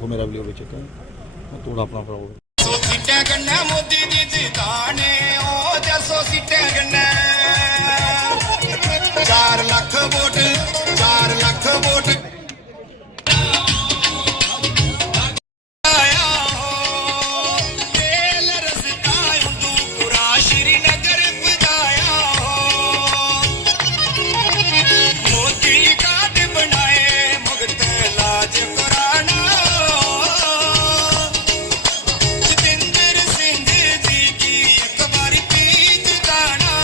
देखो मेरा वीडियो भी चेक है थोड़ा अपना प्रॉब्लम मोदी जी जिताने ओ जसो सीटें गन्ने 4 लाख वोट आया हो तेल रसता उंदू पूरा श्रीनगर पजाया हो मोदी कार्ड बनाए मुफ्त इलाज कराना जितेंद्र सिंह जी की एक बारी पीठ जाना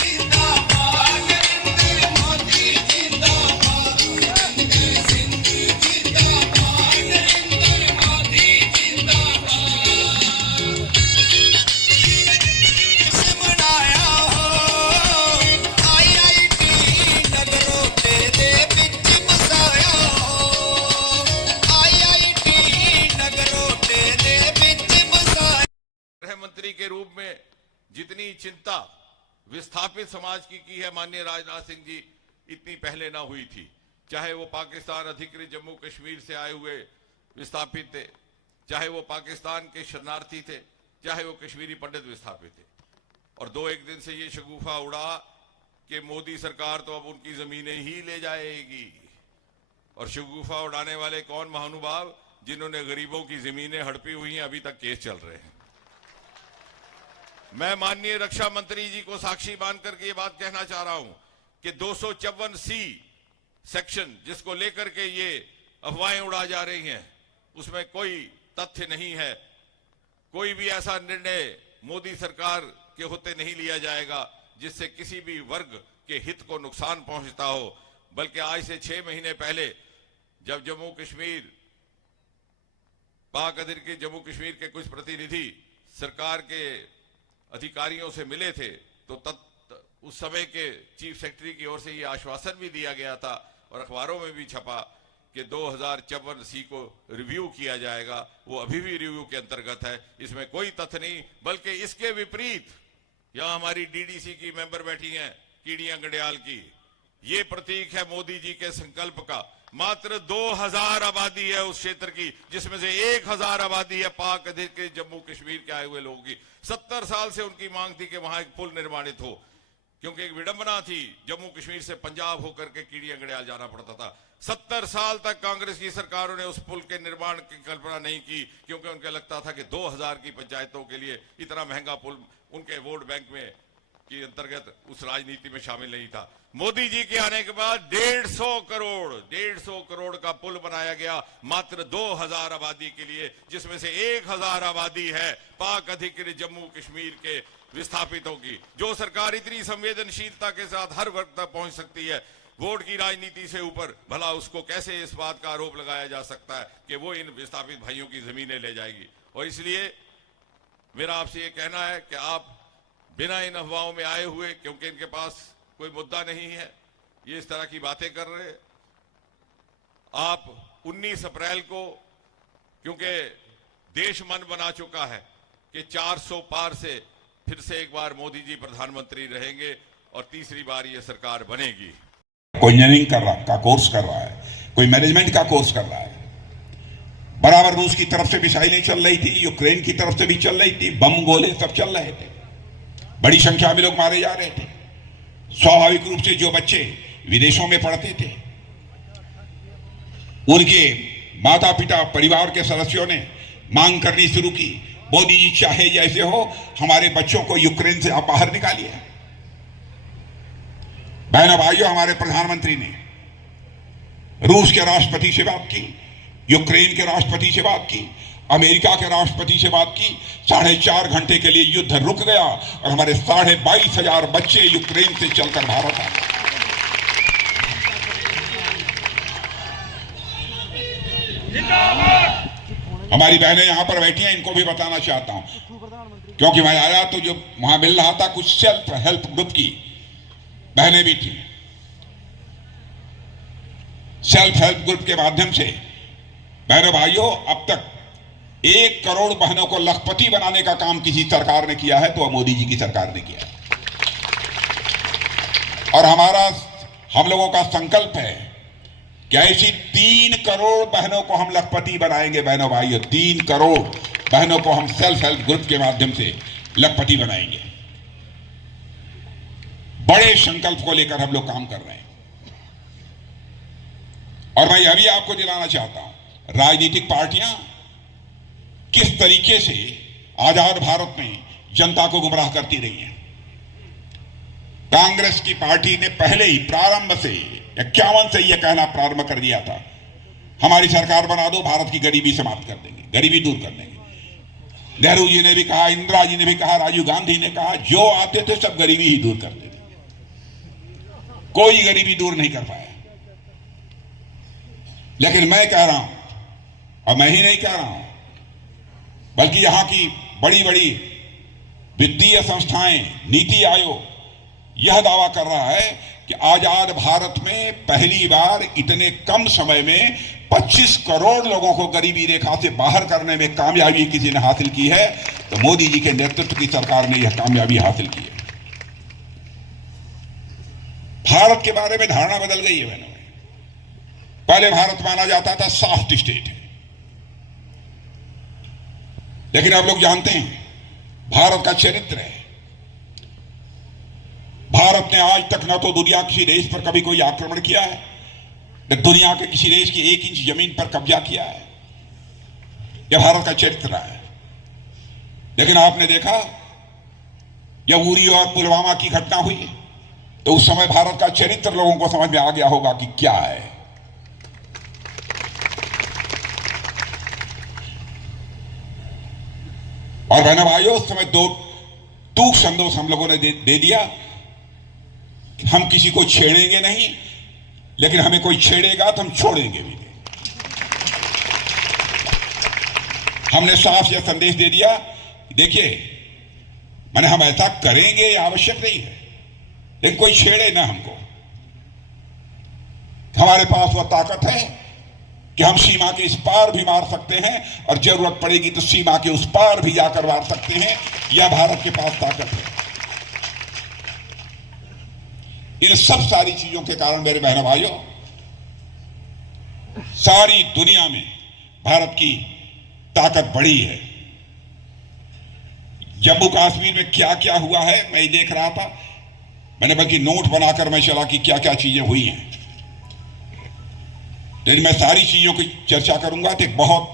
जिंदाबाद नरेंद्र मोदी जिंदाबाद जितेंद्र सिंह जिंदाबाद नरेंद्र मोदी जिंदाबाद से बनाया हो आईआईटी नगरों दे विच बसाया हो आईआईटी नगरों दे विच बसाया। गृह मंत्री के रूप में जितनी चिंता विस्थापित समाज की है माननीय राजनाथ सिंह जी इतनी पहले ना हुई थी। चाहे वो पाकिस्तान अधिकृत जम्मू कश्मीर से आए हुए विस्थापित थे, चाहे वो पाकिस्तान के शरणार्थी थे, चाहे वो कश्मीरी पंडित विस्थापित थे। और 2-1 दिन से ये शगुफा उड़ा कि मोदी सरकार तो अब उनकी जमीनें ही ले जाएगी। और शगुफा उड़ाने वाले कौन महानुभाव, जिन्होंने गरीबों की जमीनें हड़पी हुई हैं, अभी तक केस चल रहे हैं। मैं माननीय रक्षा मंत्री जी को साक्षी मान करके ये बात कहना चाह रहा हूं कि 254C सेक्शन जिसको लेकर के ये अफवाहें उड़ा जा रही हैं, उसमें कोई तथ्य नहीं है। कोई भी ऐसा निर्णय मोदी सरकार के होते नहीं लिया जाएगा जिससे किसी भी वर्ग के हित को नुकसान पहुंचता हो। बल्कि आज से 6 महीने पहले जब जम्मू कश्मीर पाक अधिकृत जम्मू कश्मीर के कुछ प्रतिनिधि सरकार के अधिकारियों से मिले थे तो उस समय के चीफ सेक्रेटरी की ओर से ये आश्वासन भी दिया गया था और अखबारों में भी छपा कि 2054C को रिव्यू किया जाएगा। वो अभी भी रिव्यू के अंतर्गत है, इसमें कोई तथ्य नहीं। बल्कि इसके विपरीत यहां हमारी डीडीसी की मेंबर बैठी हैं, कीड़ियां गंडियाल की, ये प्रतीक है मोदी जी के संकल्प का। मात्र 2000 आबादी है उस क्षेत्र की, जिसमें से 1000 आबादी है पाक अधिकृत जम्मू कश्मीर के आए हुए लोगों की। 70 साल से उनकी मांग थी कि वहां एक पुल निर्माणित हो, क्योंकि एक विडंबना थी, जम्मू कश्मीर से पंजाब होकर के कीड़ियां गंडियाल जाना पड़ता था। 70 साल तक कांग्रेस की सरकारों ने उस पुल के निर्माण की कल्पना नहीं की, क्योंकि उनको लगता था कि 2000 की पंचायतों के लिए इतना महंगा पुल उनके वोट बैंक में के अंतर्गत उस राजनीति में शामिल नहीं था। मोदी जी के आने के बाद 150 करोड़ का पुल बनाया गया मात्र 2000 आबादी के लिए, जिसमें से 1000 आबादी है पाक अधिकृत जम्मू कश्मीर के विस्थापितों की। जो सरकार इतनी संवेदनशीलता के साथ हर वर्ग तक पहुंच सकती है, वोट की राजनीति से ऊपर, भला उसको कैसे इस बात का आरोप लगाया जा सकता है कि वो इन विस्थापित भाइयों की जमीनें ले जाएगी। और इसलिए मेरा आपसे ये कहना है कि आप बिना इन अफवाहों में आए हुए, क्योंकि इनके पास कोई मुद्दा नहीं है, ये इस तरह की बातें कर रहे हैं। आप 19 अप्रैल को, क्योंकि देश मन बना चुका है कि 400 पार से फिर से एक बार मोदी जी प्रधानमंत्री रहेंगे और तीसरी बार ये सरकार बनेगी। कोई इंजीनियरिंग का कोर्स कर रहा है, कोई मैनेजमेंट का कोर्स कर रहा है। बराबर रूस की तरफ से मिसाइलें चल रही थी, यूक्रेन की तरफ से भी चल रही थी, बम गोले सब चल रहे थे, बड़ी संख्या में लोग मारे जा रहे थे। स्वाभाविक रूप से जो बच्चे विदेशों में पढ़ते थे, उनके माता पिता परिवार के सदस्यों ने मांग करनी शुरू की, मोदी जी चाहे जैसे हो, हमारे बच्चों को यूक्रेन से आप बाहर निकालिए। बहनों भाइयों, हमारे प्रधानमंत्री ने रूस के राष्ट्रपति से बात की, यूक्रेन के राष्ट्रपति से बात की, अमेरिका के राष्ट्रपति से बात की। 4.5 घंटे के लिए युद्ध रुक गया और हमारे 22,500 बच्चे यूक्रेन से चलकर भारत आए। हमारी बहनें यहां पर बैठी हैं, इनको भी बताना चाहता हूं, क्योंकि मैं आया तो जो वहां मिल रहा था कुछ सेल्फ हेल्प ग्रुप की बहनें भी थी। सेल्फ हेल्प ग्रुप के माध्यम से बहनों भाइयों, अब तक 1 करोड़ बहनों को लखपति बनाने का काम किसी सरकार ने किया है तो मोदी जी की सरकार ने किया है। और हम लोगों का संकल्प है कि ऐसी 3 करोड़ बहनों को हम लखपति बनाएंगे। बहनों भाइयों, 3 करोड़ बहनों को हम सेल्फ हेल्प ग्रुप के माध्यम से लखपति बनाएंगे। बड़े संकल्प को लेकर हम लोग काम कर रहे हैं। और मैं यह भी आपको दिलाना चाहता हूं, राजनीतिक पार्टियां किस तरीके से आजाद भारत में जनता को गुमराह करती रही हैं। कांग्रेस की पार्टी ने पहले ही प्रारंभ से 51 से यह कहना प्रारंभ कर दिया था, हमारी सरकार बना दो, भारत की गरीबी समाप्त कर देंगे, गरीबी दूर कर देंगे। नेहरू जी ने भी कहा, इंदिरा जी ने भी कहा, राजीव गांधी ने कहा, जो आते थे सब गरीबी ही दूर कर देते। कोई गरीबी दूर नहीं कर पाया। लेकिन मैं कह रहा हूं, और मैं ही नहीं कह रहा हूं, बल्कि यहां की बड़ी बड़ी वित्तीय संस्थाएं, नीति आयोग यह दावा कर रहा है कि आजाद भारत में पहली बार इतने कम समय में 25 करोड़ लोगों को गरीबी रेखा से बाहर करने में कामयाबी किसी ने हासिल की है, तो मोदी जी के नेतृत्व की सरकार ने यह कामयाबी हासिल की है। भारत के बारे में धारणा बदल गई है बहनों। पहले भारत माना जाता था सॉफ्ट स्टेट है, लेकिन अब लोग जानते हैं भारत का चरित्र है। भारत ने आज तक न तो दुनिया किसी देश पर कभी कोई आक्रमण किया है, न दुनिया के किसी देश की 1 इंच जमीन पर कब्जा किया है। यह भारत का चरित्र रहा है। लेकिन आपने देखा जब उरी और पुलवामा की घटना हुई तो उस समय भारत का चरित्र लोगों को समझ में आ गया होगा कि क्या है। और बहनों भाइयों, उस समय 2 टूक संदेश हम लोगों ने दे दिया, हम किसी को छेड़ेंगे नहीं, लेकिन हमें कोई छेड़ेगा तो हम छोड़ेंगे भी नहीं। हमने साफ यह संदेश दे दिया, देखिए माने हम ऐसा करेंगे ये आवश्यक नहीं है, लेकिन कोई छेड़े ना हमको। हमारे पास वह ताकत है कि हम सीमा के इस पार भी मार सकते हैं, और जरूरत पड़ेगी तो सीमा के उस पार भी जाकर मार सकते हैं। यह भारत के पास ताकत है। इन सब सारी चीजों के कारण मेरे बहनों भाइयों, सारी दुनिया में भारत की ताकत बढ़ी है। जम्मू कश्मीर में क्या क्या हुआ है मैं देख रहा था, मैंने बल्कि नोट बनाकर मैं चला कि क्या क्या चीजें हुई हैं। लेकिन मैं सारी चीजों की चर्चा करूंगा तो एक बहुत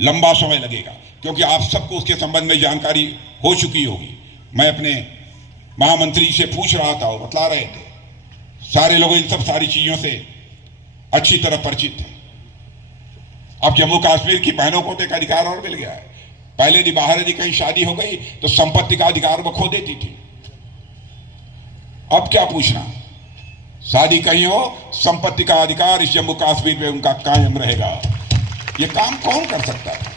लंबा समय लगेगा, क्योंकि आप सबको उसके संबंध में जानकारी हो चुकी होगी। मैं अपने महामंत्री से पूछ रहा था, वो बतला रहे थे। सारे लोग इन सब सारी चीजों से अच्छी तरह परिचित हैं। अब जम्मू कश्मीर की बहनों को तो एक अधिकार और मिल गया है। पहले यदि बाहर यदि कहीं शादी हो गई तो संपत्ति का अधिकार वो खो देती थी। अब क्या पूछना, शादी कहीं हो, संपत्ति का अधिकार इस जम्मू कश्मीर में उनका कायम रहेगा। यह काम कौन कर सकता है?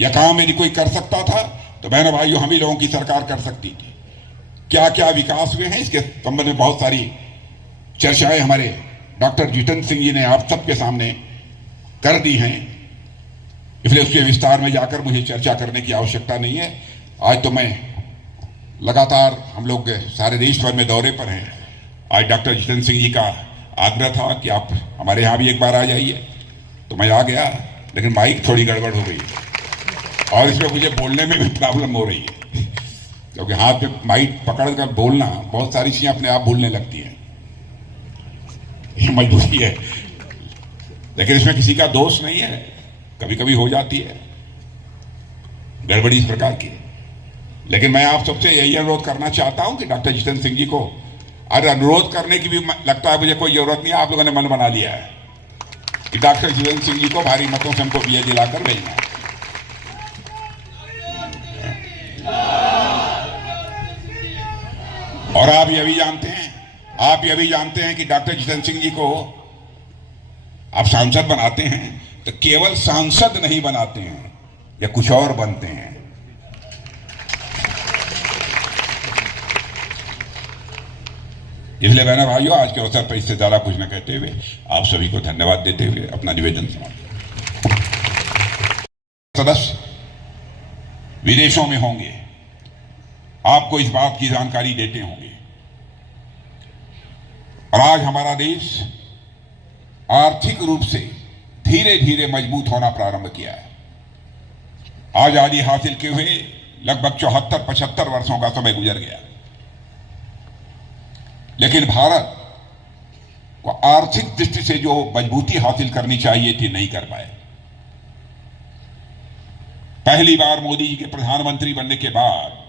यह काम यदि कोई कर सकता था तो बहनों भाइयों हम ही लोगों की सरकार कर सकती थी। क्या क्या विकास हुए हैं इसके संबंध में बहुत सारी चर्चाएं हमारे डॉक्टर जितेंद्र सिंह जी ने आप सबके सामने कर दी हैं, इसलिए उसके विस्तार में जाकर मुझे चर्चा करने की आवश्यकता नहीं है। आज तो मैं लगातार, हम लोग सारे देश भर में दौरे पर हैं। आज डॉक्टर जितेंद्र सिंह जी का आग्रह था कि आप हमारे यहाँ भी एक बार आ जाइए, तो मैं आ गया, लेकिन माइक थोड़ी गड़बड़ हो गई और इसमें मुझे बोलने में भी प्रॉब्लम हो रही है, क्योंकि हाथ में माइक पकड़कर बोलना बहुत सारी चीजें अपने आप भूलने लगती हैं, ये मजबूरी है। लेकिन इसमें किसी का दोष नहीं है, कभी कभी हो जाती है गड़बड़ी इस प्रकार की। लेकिन मैं आप सबसे यही अनुरोध करना चाहता हूं कि डॉक्टर जितेंद्र सिंह जी को, और अनुरोध करने की भी लगता है मुझे कोई जरूरत नहीं है, आप लोगों ने मन बना लिया है कि डॉक्टर जितेंद्र सिंह जी को भारी मतों से हमको बीए दिलाकर भेजना है। और आप ये भी जानते हैं कि डॉक्टर जितेंद्र सिंह जी को आप सांसद बनाते हैं तो केवल सांसद नहीं बनाते हैं, या कुछ और बनते हैं। इसलिए बहनों भाइयों, आज के अवसर पर इससे ज्यादा कुछ न कहते हुए आप सभी को धन्यवाद देते हुए अपना निवेदन समाप्त। सदस्य विदेशों में होंगे, आपको इस बात की जानकारी देते होंगे, और आज हमारा देश आर्थिक रूप से धीरे धीरे मजबूत होना प्रारंभ किया है। आजादी हासिल किए हुए लगभग 74-75 वर्षों का समय गुजर गया, लेकिन भारत को आर्थिक दृष्टि से जो मजबूती हासिल करनी चाहिए थी नहीं कर पाए। पहली बार मोदी जी के प्रधानमंत्री बनने के बाद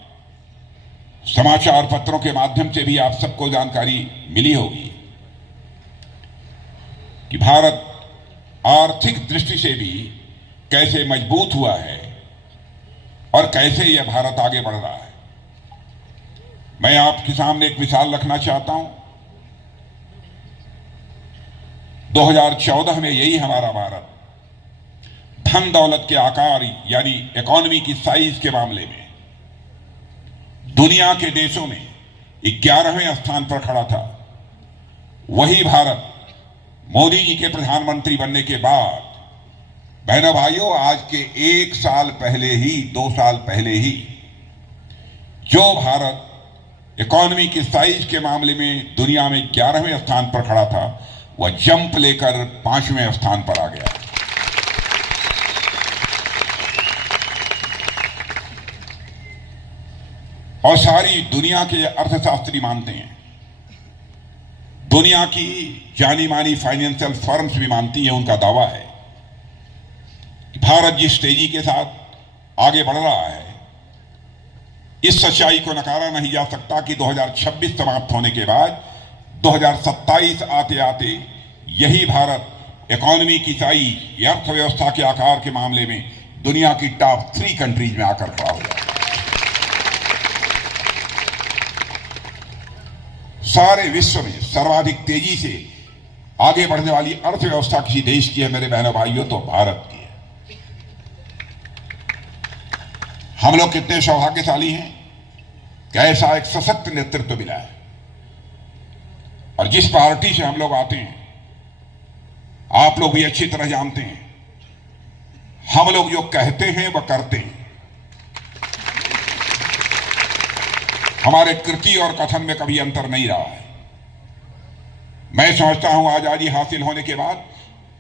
समाचार पत्रों के माध्यम से भी आप सबको जानकारी मिली होगी कि भारत आर्थिक दृष्टि से भी कैसे मजबूत हुआ है और कैसे यह भारत आगे बढ़ रहा है। मैं आपके सामने एक मिसाल रखना चाहता हूं। 2014 में यही हमारा भारत धन दौलत के आकार यानी इकोनॉमी की साइज के मामले में दुनिया के देशों में 11वें स्थान पर खड़ा था। वही भारत मोदी जी के प्रधानमंत्री बनने के बाद, बहनों भाइयों, आज के 1 साल पहले ही 2 साल पहले ही जो भारत इकोनॉमी की साइज के मामले में दुनिया में 11वें स्थान पर खड़ा था, वह जंप लेकर 5वें स्थान पर आ गया। और सारी दुनिया के अर्थशास्त्री मानते हैं, दुनिया की जानी मानी फाइनेंशियल फर्म्स भी मानती हैं, उनका दावा है कि भारत जिस तेजी के साथ आगे बढ़ रहा है, इस सच्चाई को नकारा नहीं जा सकता कि 2026 समाप्त होने के बाद 2027 आते आते यही भारत इकोनॉमी की साइज या अर्थव्यवस्था के आकार के मामले में दुनिया की टॉप 3 कंट्रीज में आकर खड़ा हो जाए। सारे विश्व में सर्वाधिक तेजी से आगे बढ़ने वाली अर्थव्यवस्था किसी देश की है मेरे बहनों भाइयों, तो भारत की है। हम लोग कितने सौभाग्यशाली हैं कि ऐसा एक सशक्त नेतृत्व मिला है। और जिस पार्टी से हम लोग आते हैं, आप लोग भी अच्छी तरह जानते हैं, हम लोग जो कहते हैं वह करते हैं। हमारे कृति और कथन में कभी अंतर नहीं रहा है। मैं समझता हूं आजादी हासिल होने के बाद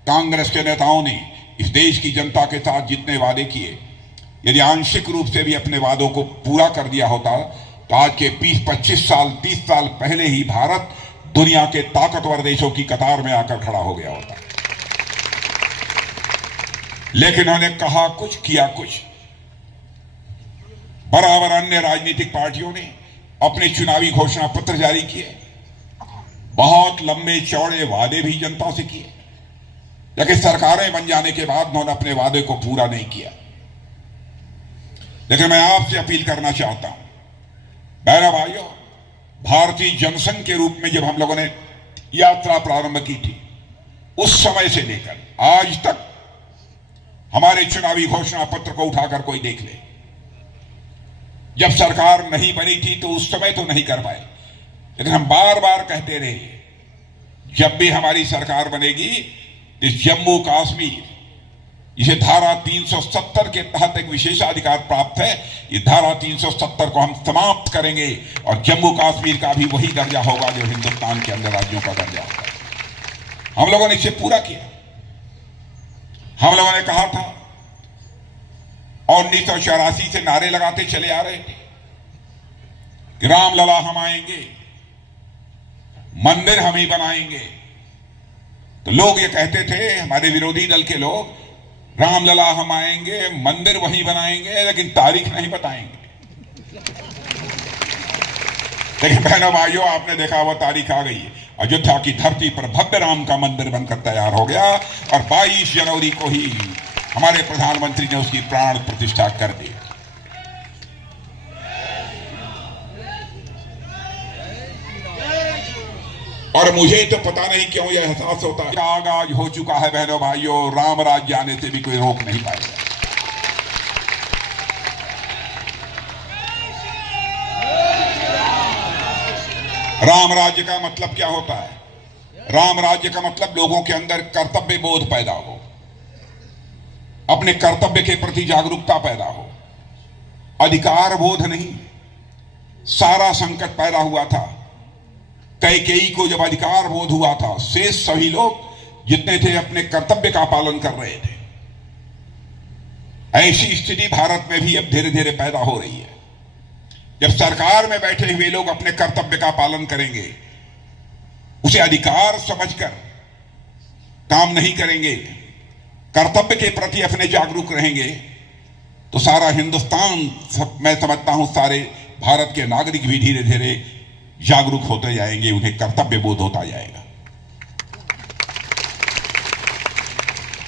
कांग्रेस के नेताओं ने इस देश की जनता के साथ जितने वादे किए, यदि आंशिक रूप से भी अपने वादों को पूरा कर दिया होता तो आज के 20-25 साल 30 साल पहले ही भारत दुनिया के ताकतवर देशों की कतार में आकर खड़ा हो गया होता। लेकिन उन्होंने कहा कुछ किया कुछ। बराबर अन्य राजनीतिक पार्टियों ने अपने चुनावी घोषणा पत्र जारी किए, बहुत लंबे चौड़े वादे भी जनता से किए, लेकिन सरकारें बन जाने के बाद उन्होंने अपने वादे को पूरा नहीं किया। लेकिन मैं आपसे अपील करना चाहता हूं, बहनों भाइयों, भारतीय जनसंघ के रूप में जब हम लोगों ने यात्रा प्रारंभ की थी, उस समय से लेकर आज तक हमारे चुनावी घोषणा पत्र को उठाकर कोई देख ले। जब सरकार नहीं बनी थी तो उस समय तो नहीं कर पाए, लेकिन हम बार बार कहते रहे, जब भी हमारी सरकार बनेगी तो जम्मू कश्मीर, जिसे धारा 370 के तहत एक विशेषाधिकार प्राप्त है, ये धारा 370 को हम समाप्त करेंगे और जम्मू कश्मीर का भी वही दर्जा होगा जो हिंदुस्तान के अन्य राज्यों का दर्जा होगा। हम लोगों ने इसे पूरा किया। हम लोगों ने कहा था, 1984 से नारे लगाते चले आ रहे थे कि रामलला हम आएंगे, मंदिर हम ही बनाएंगे। तो लोग ये कहते थे, हमारे विरोधी दल के लोग, रामलला हम आएंगे, मंदिर वही बनाएंगे, लेकिन तारीख नहीं बताएंगे। लेकिन बहनों भाइयों, आपने देखा वह तारीख आ गई। अयोध्या की धरती पर भव्य राम का मंदिर बनकर तैयार हो गया और 22 जनवरी को ही हमारे प्रधानमंत्री ने उसकी प्राण प्रतिष्ठा कर दी। और मुझे तो पता नहीं क्यों यह एहसास होता है, आगाज हो चुका है बहनों भाइयों, राम राज्य आने से भी कोई रोक नहीं पाएगा। राम राज्य का मतलब क्या होता है? राम राज्य का मतलब लोगों के अंदर कर्तव्य बोध पैदा हो, अपने कर्तव्य के प्रति जागरूकता पैदा हो, अधिकार बोध नहीं। सारा संकट पैदा हुआ था कैकेयी को जब अधिकार बोध हुआ था, शेष सभी लोग जितने थे अपने कर्तव्य का पालन कर रहे थे। ऐसी स्थिति भारत में भी अब धीरे धीरे पैदा हो रही है। जब सरकार में बैठे हुए लोग अपने कर्तव्य का पालन करेंगे, उसे अधिकार समझकर काम नहीं करेंगे, कर्तव्य के प्रति अपने जागरूक रहेंगे, तो सारा हिंदुस्तान, मैं समझता हूं सारे भारत के नागरिक भी धीरे धीरे जागरूक होते जाएंगे, उन्हें कर्तव्य बोध होता जाएगा।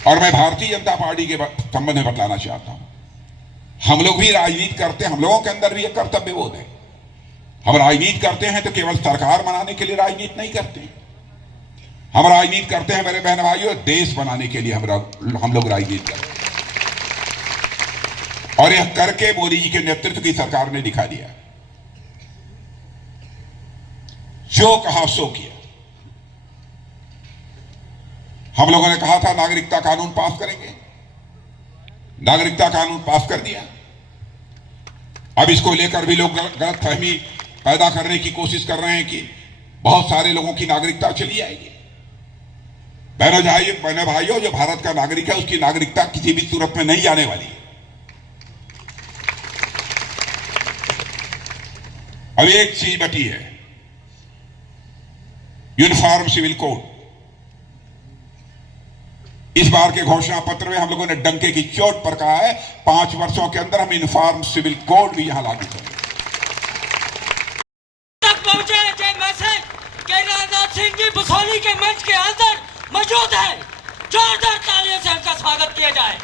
और मैं भारतीय जनता पार्टी के संबंध में बतलाना चाहता हूं, हम लोग भी राजनीति करते हैं, हम लोगों के अंदर भी एक कर्तव्य बोध है। हम राजनीति करते हैं तो केवल सरकार बनाने के लिए राजनीति नहीं करते, हम राजनीति करते हैं मेरे बहन भाइयों, देश बनाने के लिए हम लोग राजनीति करते हैं। और यह करके मोदी जी के नेतृत्व की सरकार ने दिखा दिया, जो कहा सो किया। हम लोगों ने कहा था नागरिकता कानून पास करेंगे, नागरिकता कानून पास कर दिया। अब इसको लेकर भी लोग गलतफहमी पैदा करने की कोशिश कर रहे हैं कि बहुत सारे लोगों की नागरिकता चली जाएगी। बहनों भाइयों, जो भारत का नागरिक है उसकी नागरिकता किसी भी सूरत में नहीं जाने वाली है। अब एक चीज बची है, यूनिफॉर्म सिविल कोड। इस बार के घोषणा पत्र में हम लोगों ने डंके की चोट पर कहा है 5 वर्षों के अंदर हम यूनिफॉर्म सिविल कोड भी यहां लागू करेंगे। तक पहुंचे जय मैसेज के राजनाथ सिंह जी बसोली के मंच के अंदर मौजूद है, जोरदार तालियों से उनका स्वागत किया जाए।